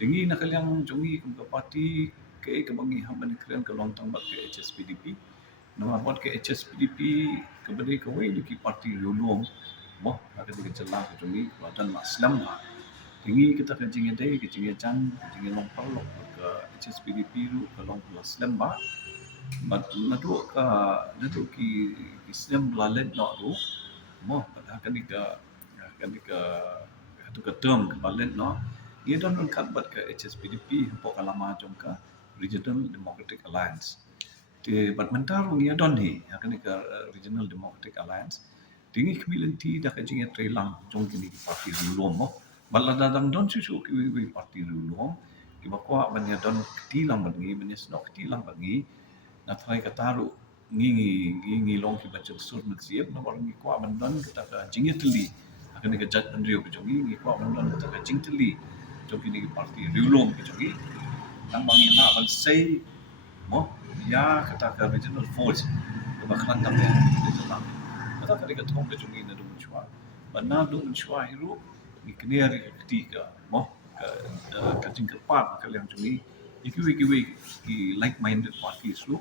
Tinggi nak kalian jongi ke parti ke kebangi hamban kalian ke lontong bat ke HSPDP. Nama buat ke HSPDP ke beri ke wei di parti Riewlum. Moh akan dikejelah ke jongi badan Islam lah. Tinggi kita ke Jingiatylli ke Jingiatylli ke Jingiatylli ke HSPDP ru ke long Islam ba. But natu ki Islam belalet nak ru. Moh akan itu ke term ke balik no ia don kat bat ke HSPDP pok alama jong ka Regional Democratic Alliance ti bat mentar ia don hi akan ke Regional Democratic Alliance tingi kemilanti dak jing trelang jong kini parti Riewlum mo bala dadang don susu ki parti Riewlum ki bakwa ban ia don ketilang bangi menis no ketilang bangi na try kataru ngi long ki bacel sur siap no orang ki kwa ban don kita ka Jingiatylli akan kejat Andrew kejongi ni kuat mendan kata Jingiatylli jogi ni parti Riewlum kejongi nang bangin nak ban say mo ya kata ke regional force ke baklan tam ya jelang kata ke tong kejongi na dung chua bana dung chua hiru ni knear ketika mo ke jingkepat kalian jongi ikiwi ki like minded parties lu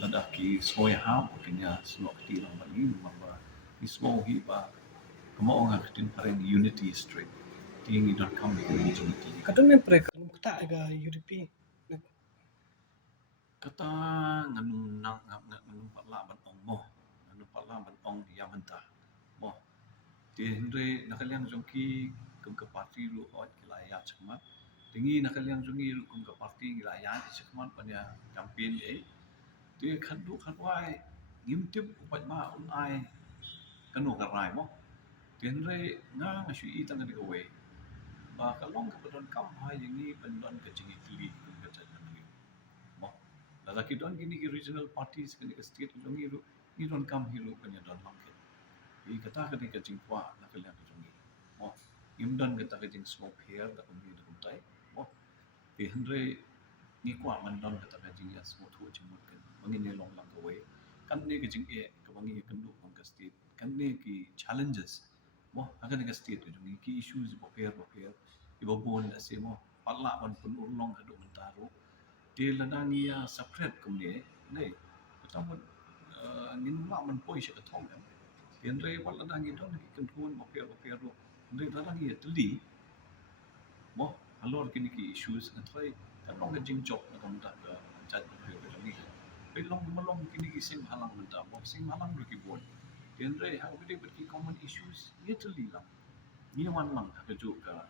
lada ki soya ham kinya snok ti lang bagi mamba ismo hi ba kamu orang ketin paren unity street tinggi dot com di unity Kadang ni mereka kita agak European. kata nganu nang nganu pala ban ong mo nganu pala ban ong dia mentah mo ti hendre nakaliang jongki kum ke parti lu ot kilaya cekmat tinggi nakaliang jongi lu kum ke parti kilaya cekmat pada campaign ti khandu khanwai ngimtip upat ma un ai kanu karai mo Tienre nga masui tanga di kawe. Ba kalong ka padon kam hai ini pendon ke Jingiatylli kun ka chat nanti. Mo. Lala ki don gini ki regional parties kan ke state jong iru ni don kam hiru kan don langke. I kata ka ka jing Kwah na ka lang jongi. Mo. Im don kata ka jing smoke here da kun ni da kun tai. Mo. Ti hendre ni Kwah man don kata ka jing ya smoke tu jing mut kan. Mangin ni long lang kawe. Kan ni ka jing ka bangi kan du kon ka state. Kan ni ki challenges mo akan dengan state tu ni ki issues bokir ibo bon da se mo palla on pun urlong hadu mentaro de ladang ia separate kumne nei tamun nin ma man poi se thong kan yen re wal ladang i don ki control bokir ro de ladang ia teli mo alor kini ki issues na try kan long jing job na dong da chat bokir ni belong melong kini ki sim halang menta mo sim halang ro ki bon Genre how gede berki common issues ye teli lang. Ni wan lang ka juga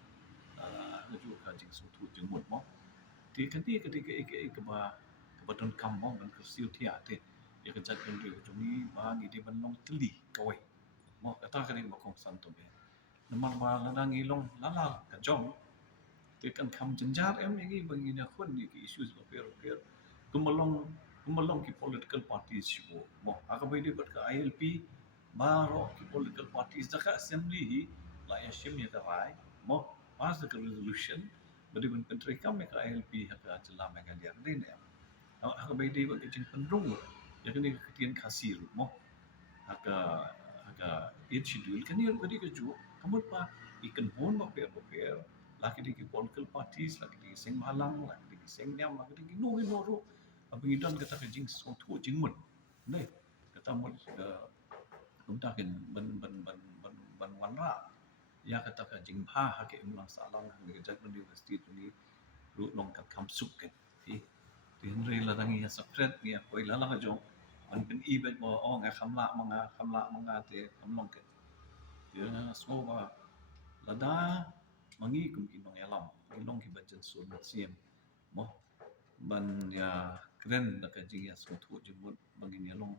jing sutu jing mut mo. Ti kanti ke ba don kam mo ban ka siu ti ate. Ya ka jat kan ri jumi ba ni de ban long teli kawai. Mo kata ka ni ba kong santo be. Namang ba la ngi long la ka jong. Ti kan kam jenjar em ni bangi na khun ni ki issues ba per. Kumalong ki political parties sibo. Mo aka ba de bat ka ILP Baro ki political parties daka assembly hi la ya shim ya karai mo pas the resolution badi ban country kam ka ILP ha ka jela mega dia ne ne ha bai dei ba jing pendung ya kini ketien kasir mo ha it schedule kani badi ka ju kamut pa ikan hon ma per laki di ki political parties laki di seng malang laki di seng nyam laki di no ro abang idon kata ka jing so tu jing mun ne kata mun kumtakin ban wanra ya kata ka jing pha ha ke ulang salang ni jat ban university tu ni ru long kat kam suk ke ti tin re la dangi ya separate ni koi la la jong an pen event mo ong khamla manga te kamlong ke ya so ba la da mangi kum ki nong yalam long ki bajen so na siem mo ban ya kren da ka jing ya so thu jing bangi ni long